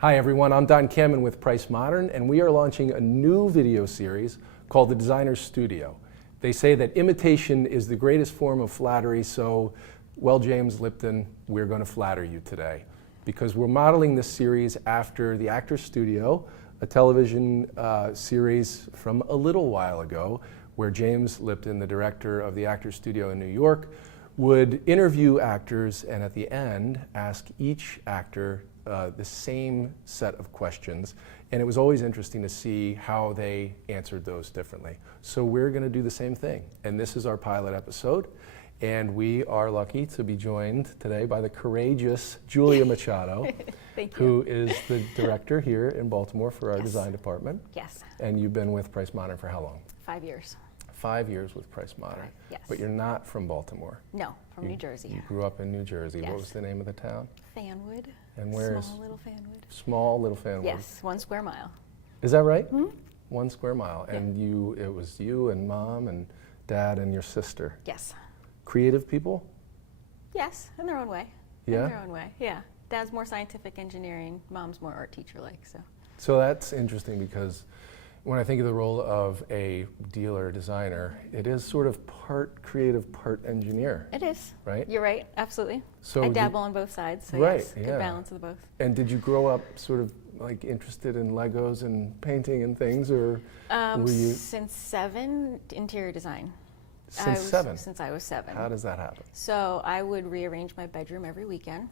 Hi everyone, I'm Don Kamen with Price Modern, and we are launching a new video series called The Designer's Studio. They say that imitation is the greatest form of flattery, so, well, James Lipton, we're going to flatter you today. Because we're modeling this series after The Actor's Studio, a television series from a little while ago, where James Lipton, the director of The Actor's Studio in New York, would interview actors and at the end ask each actor the same set of questions, and it was always interesting to see how they answered those differently. So we're going to do the same thing, and this is our pilot episode, and we are lucky to be joined today by the courageous Julia Machado, who is the director here in Baltimore for our design department. Yes. And you've been with Price Modern for how long? 5 years. 5 years with Price Modern. Yes. But you're not from Baltimore. No, from New Jersey. You grew up in New Jersey. Yes. What was the name of the town? Fanwood. And where is? Small little Fanwood. Small little Fanwood. Yes, 1 square mile. Is that right? Mm-hmm. 1 square mile. And it was you and mom and dad and your sister. Yes. Creative people? Yes, in their own way. Yeah? In their own way, yeah. Dad's more scientific engineering, mom's more art teacher-like, so. So that's interesting because when I think of the role of a dealer designer, it is sort of part creative, part engineer. It is. Right? You're right, absolutely. So I dabble on both sides, so right, yes, good yeah. balance of the both. And did you grow up sort of like interested in Legos and painting and things, or were you? Since 7, interior design. Since 7? Since I was 7. How does that happen? So I would rearrange my bedroom every weekend.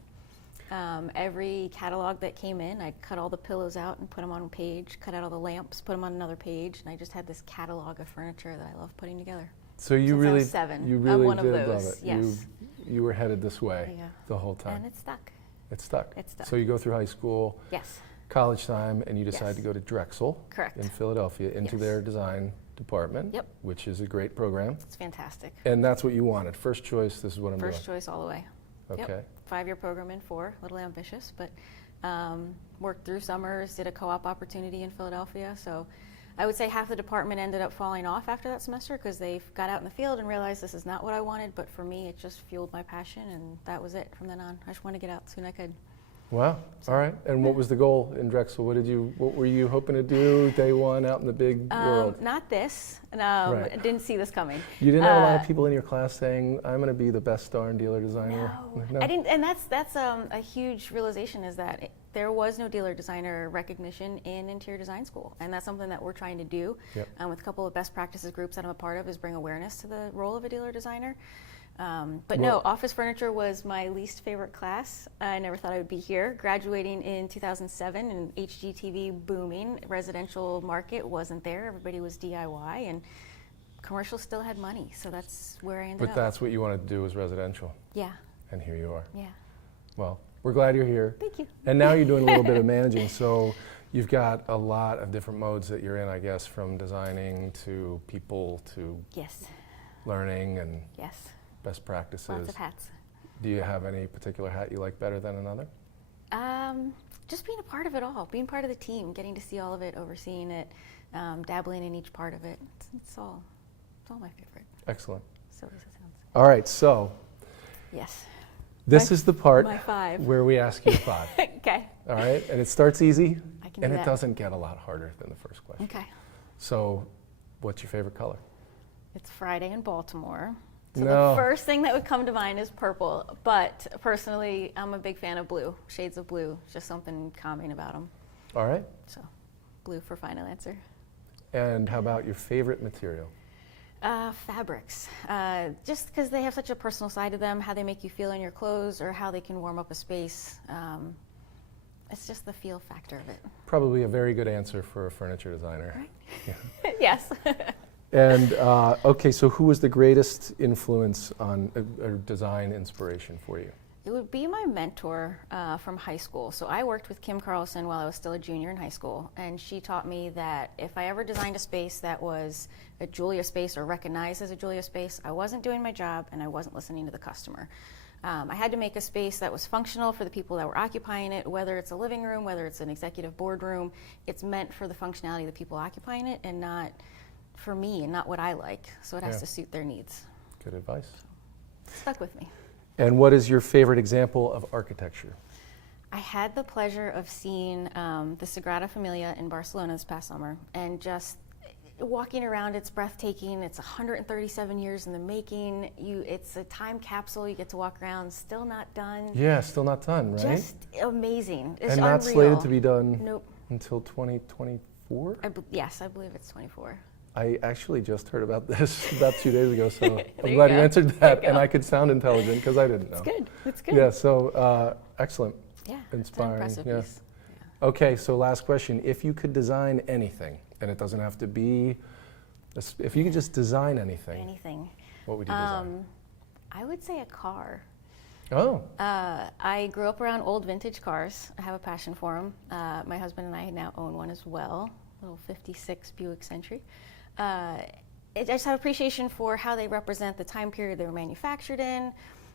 Every catalog that came in, I'd cut all the pillows out and put them on a page, cut out all the lamps, put them on another page, and I just had this catalog of furniture that I love putting together. So you Since really, I was 7. you I'm really one did of those, love it. yes. You were headed this way Yeah. the whole time. And it stuck. It stuck. It stuck. So you go through high school, Yes, college time, and you decide Yes. to go to Drexel correct. in Philadelphia into Yes. their design department, Yep. which is a great program. It's fantastic. And that's what you wanted. First choice, this is what I'm First doing. choice all the way. Okay. Yep. 5-year program in 4, a little ambitious, but worked through summers, did a co-op opportunity in Philadelphia. So I would say half the department ended up falling off after that semester because they got out in the field and realized this is not what I wanted, but for me it just fueled my passion, and that was it from then on. I just wanted to get out as soon as I could. Wow. All right. And what was the goal in Drexel? What were you hoping to do day one out in the big world? Not this. Right. I didn't see this coming. You didn't have a lot of people in your class saying, "I'm going to be the best darn dealer designer." No, I didn't, and that's a huge realization, is that there was no dealer designer recognition in interior design school, and that's something that we're trying to do. Yep. With a couple of best practices groups that I'm a part of, is bring awareness to the role of a dealer designer. But no, office furniture was my least favorite class. I never thought I would be here. Graduating in 2007 and HGTV booming, residential market wasn't there. Everybody was DIY, and commercial still had money. So that's where I ended up. But that's what you wanted to do, was residential. Yeah. And here you are. Yeah. Well, we're glad you're here. Thank you. And now you're doing a little bit of managing, so you've got a lot of different modes that you're in, I guess, from designing to people to Yes. learning and Yes. best practices. Lots of hats. Do you have any particular hat you like better than another? Just being a part of it all, being part of the team, getting to see all of it, overseeing it, dabbling in each part of it. It's all my favorite. Excellent. So as it sounds. All right, so Yes. this is the part My 5. where we ask you 5. Okay. All right, and it starts easy, I can and do it that. doesn't get a lot harder than the first question. Okay. So, what's your favorite color? It's Friday in Baltimore. So No. the first thing that would come to mind is purple, but personally, I'm a big fan of blue. Shades of blue, just something calming about them. All right, So, blue for final answer. and how about your favorite material? Fabrics, just because they have such a personal side to them, how they make you feel in your clothes or how they can warm up a space. It's just the feel factor of it. Probably a very good answer for a furniture designer. Right? Yes. And okay, so who was the greatest influence on or design inspiration for you? It would be my mentor from high school. So I worked with Kim Carlson while I was still a junior in high school, and she taught me that if I ever designed a space that was a Julia space or recognized as a Julia space, I wasn't doing my job and I wasn't listening to the customer. I had to make a space that was functional for the people that were occupying it, whether it's a living room, whether it's an executive boardroom. It's meant for the functionality of the people occupying it and not for me and not what I like. So it has to suit their needs. Good advice. Stuck with me. And what is your favorite example of architecture? I had the pleasure of seeing the Sagrada Familia in Barcelona this past summer, and just walking around, it's breathtaking. It's 137 years in the making. It's a time capsule. You get to walk around, still not done. Yeah, still not done, right? Just amazing. It's and not unreal. slated to be done Nope. until 2024? Yes, I believe it's 24. I actually just heard about this about 2 days ago, so I'm you glad you go. answered There that, you and go. I could sound intelligent because I didn't know. It's good. It's good. Yeah, so excellent. Yeah. Inspiring. It's an impressive Yeah. piece. Okay, so last question. If you could design anything, and it doesn't have to be, if you could just design anything, Anything. what would you design? I would say a car. Oh, I grew up around old vintage cars. I have a passion for them. My husband and I now own one as well, a little 56 Buick Century. I just have appreciation for how they represent the time period they were manufactured in,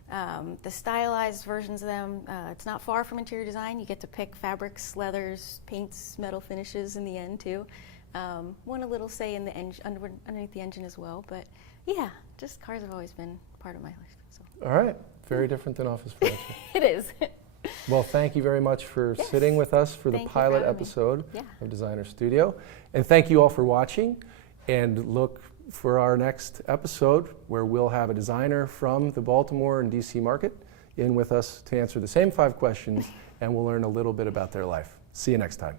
the stylized versions of them. It's not far from interior design. You get to pick fabrics, leathers, paints, metal finishes in the end too. Want a little say in the engine, underneath the engine as well. But yeah, just cars have always been part of my life. So. all right. Very different than office furniture. It is. Well, thank you very much for Yes. sitting with us for the Thank you for pilot having me. episode Yeah. of Designer Studio. And thank you all for watching. And look for our next episode where we'll have a designer from the Baltimore and DC market in with us to answer the same 5 questions, and we'll learn a little bit about their life. See you next time.